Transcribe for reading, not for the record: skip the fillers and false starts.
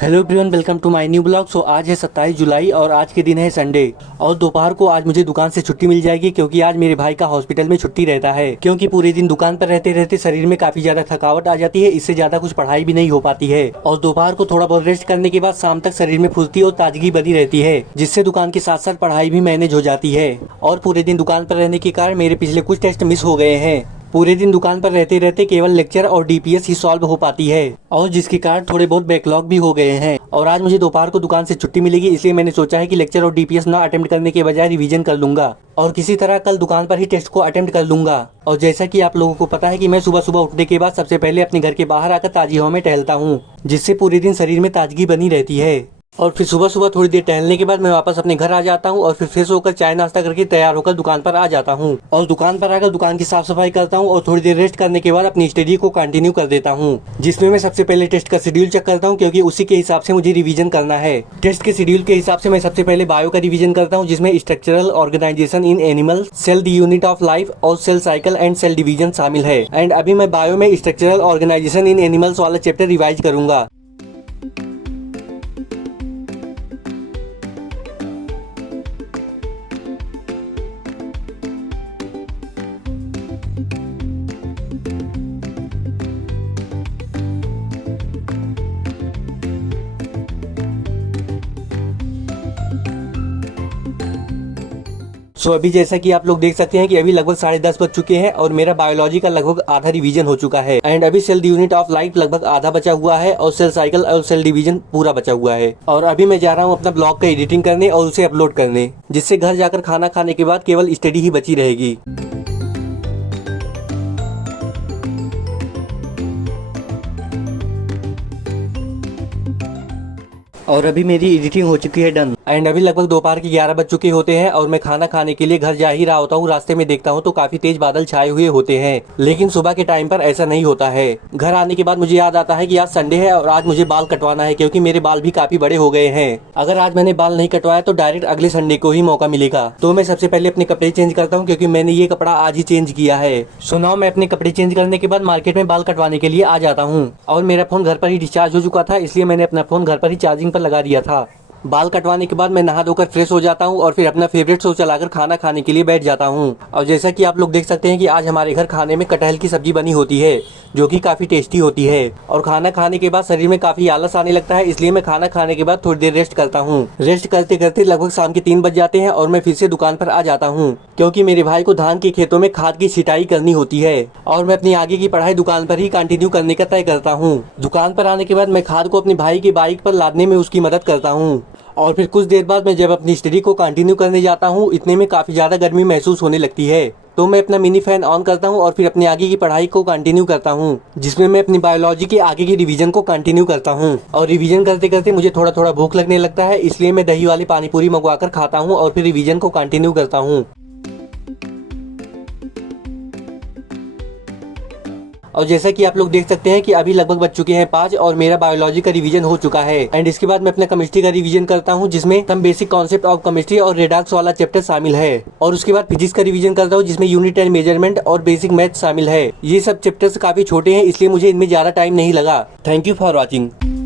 Hello everyone, welcome to my new blog. So आज है 27 जुलाई और आज के दिन है संडे और दोपहर को आज मुझे दुकान से छुट्टी मिल जाएगी क्योंकि आज मेरे भाई का हॉस्पिटल में छुट्टी रहता है। क्योंकि पूरे दिन दुकान पर रहते रहते शरीर में काफी ज्यादा थकावट आ जाती है, इससे ज्यादा कुछ पढ़ाई भी नहीं हो पाती है और दोपहर को थोड़ा बहुत रेस्ट करने के बाद शाम तक शरीर में फुर्ती और ताजगी बनी रहती है, जिससे दुकान के साथ साथ पढ़ाई भी मैनेज हो जाती है। और पूरे दिन दुकान पर रहने के कारण मेरे पिछले कुछ टेस्ट मिस हो गए हैं। पूरे दिन दुकान पर रहते रहते केवल लेक्चर और डीपीएस ही सॉल्व हो पाती है और जिसके कारण थोड़े बहुत बैकलॉग भी हो गए हैं। और आज मुझे दोपहर को दुकान से छुट्टी मिलेगी, इसलिए मैंने सोचा है कि लेक्चर और डीपीएस ना अटेम्प्ट करने के बजाय रिवीजन कर लूंगा और किसी तरह कल दुकान पर ही टेस्ट को अटेम्प्ट कर लूंगा। और जैसा कि आप लोगों को पता है कि मैं सुबह सुबह उठने के बाद सबसे पहले अपने घर के बाहर आकर ताजी हवा में टहलता हूँ, जिससे पूरे दिन शरीर में ताजगी बनी रहती है। और फिर सुबह सुबह थोड़ी देर टहलने के बाद मैं वापस अपने घर आ जाता हूँ और फिर फ्रेश होकर चाय नाश्ता करके तैयार होकर दुकान पर आ जाता हूँ और दुकान पर आकर दुकान की साफ सफाई करता हूँ और थोड़ी देर रेस्ट करने के बाद अपनी स्टडी को कंटिन्यू कर देता हूँ, जिसमें मैं सबसे पहले टेस्ट का शेड्यूल चेक करता हूँ क्योंकि उसी के हिसाब से मुझे रिवीजन करना है। टेस्ट के शेड्यूल के हिसाब से मैं सबसे पहले बायो का रिवीजन करता हूँ, जिसमें structural organisation in animal, cell the unit of life और cell cycle and cell division शामिल है। एंड अभी मैं बायो में स्ट्रक्चरल ऑर्गेनाइजेशन इन एनिमल्स वाला चैप्टर रिवाइज करूंगा। सो अभी जैसा कि आप लोग देख सकते हैं कि अभी लगभग 10:30 बज चुके हैं और मेरा बायोलॉजी का लगभग आधा रिवीजन हो चुका है। एंड अभी सेल यूनिट ऑफ लाइफ लगभग आधा बचा हुआ है और सेल साइकिल और सेल डिवीजन पूरा बचा हुआ है। और अभी मैं जा रहा हूँ अपना ब्लॉग का एडिटिंग करने और उसे अपलोड करने, जिससे घर जाकर खाना खाने के बाद केवल स्टडी ही बची रहेगी। और अभी मेरी एडिटिंग हो चुकी है डन। एंड अभी लगभग दोपहर के 11 बज चुके होते हैं और मैं खाना खाने के लिए घर जा ही रहा होता हूँ। रास्ते में देखता हूँ तो काफी तेज बादल छाए हुए होते हैं, लेकिन सुबह के टाइम पर ऐसा नहीं होता है। घर आने के बाद मुझे याद आता है कि आज संडे है और आज मुझे बाल कटवाना है क्योंकि मेरे बाल भी काफी बड़े हो गए हैं। अगर आज मैंने बाल नहीं कटवाया तो डायरेक्ट अगले संडे को ही मौका मिलेगा। तो मैं सबसे पहले अपने कपड़े चेंज करता हूँ क्योंकि मैंने ये कपड़ा आज ही चेंज किया है। सो नाउ मैं अपने कपड़े चेंज करने के बाद मार्केट में बाल कटवाने के लिए आ जाता हूँ और मेरा फोन घर पर ही डिस्चार्ज हो चुका था, इसलिए मैंने अपना फोन घर पर ही चार्जिंग पर लगा दिया था। बाल कटवाने के बाद मैं नहा धोकर फ्रेश हो जाता हूँ और फिर अपना फेवरेट शो चलाकर खाना खाने के लिए बैठ जाता हूँ। और जैसा कि आप लोग देख सकते हैं कि आज हमारे घर खाने में कटहल की सब्जी बनी होती है, जो कि काफी टेस्टी होती है। और खाना खाने के बाद शरीर में काफी आलस आने लगता है, इसलिए मैं खाना खाने के बाद थोड़ी देर रेस्ट करता हूँ। रेस्ट करते करते लगभग शाम के 3 बज जाते हैं और मैं फिर से दुकान पर आ जाता हूँ क्योंकि मेरे भाई को धान के खेतों में खाद की छिटाई करनी होती है और मैं अपनी आगे की पढ़ाई दुकान पर ही कंटिन्यू करने का तय करता हूँ। दुकान पर आने के बाद मैं खाद को अपने भाई की बाइक पर लादने में उसकी मदद करता हूँ और फिर कुछ देर बाद मैं जब अपनी स्टडी को कंटिन्यू करने जाता हूँ, इतने में काफी ज्यादा गर्मी महसूस होने लगती है। तो मैं अपना मिनी फैन ऑन करता हूँ और फिर अपने आगे की पढ़ाई को कंटिन्यू करता हूँ, जिसमें मैं अपनी बायोलॉजी के आगे की रिवीजन को कंटिन्यू करता हूँ। और रिवीजन करते करते मुझे थोड़ा थोड़ा भूख लगने लगता है, इसलिए मैं दही वाली पानी पूरी मंगवाकर खाता हूँ और फिर रिवीजन को कंटिन्यू करता हूँ। और जैसा कि आप लोग देख सकते हैं कि अभी लगभग बज चुके हैं 5 और मेरा बायोलॉजी का रिवीजन हो चुका है। एंड इसके बाद मैं अपना केमिस्ट्री का रिवीजन करता हूं, जिसमें some basic concept of chemistry और रेडॉक्स वाला चैप्टर शामिल है। और उसके बाद फिजिक्स का रिवीजन करता हूं, जिसमें यूनिट एंड मेजरमेंट और बेसिक मैथ शामिल है। ये सब चैप्टर्स काफी छोटे हैं, इसलिए मुझे इनमें ज्यादा टाइम नहीं लगा। Thank you for watching.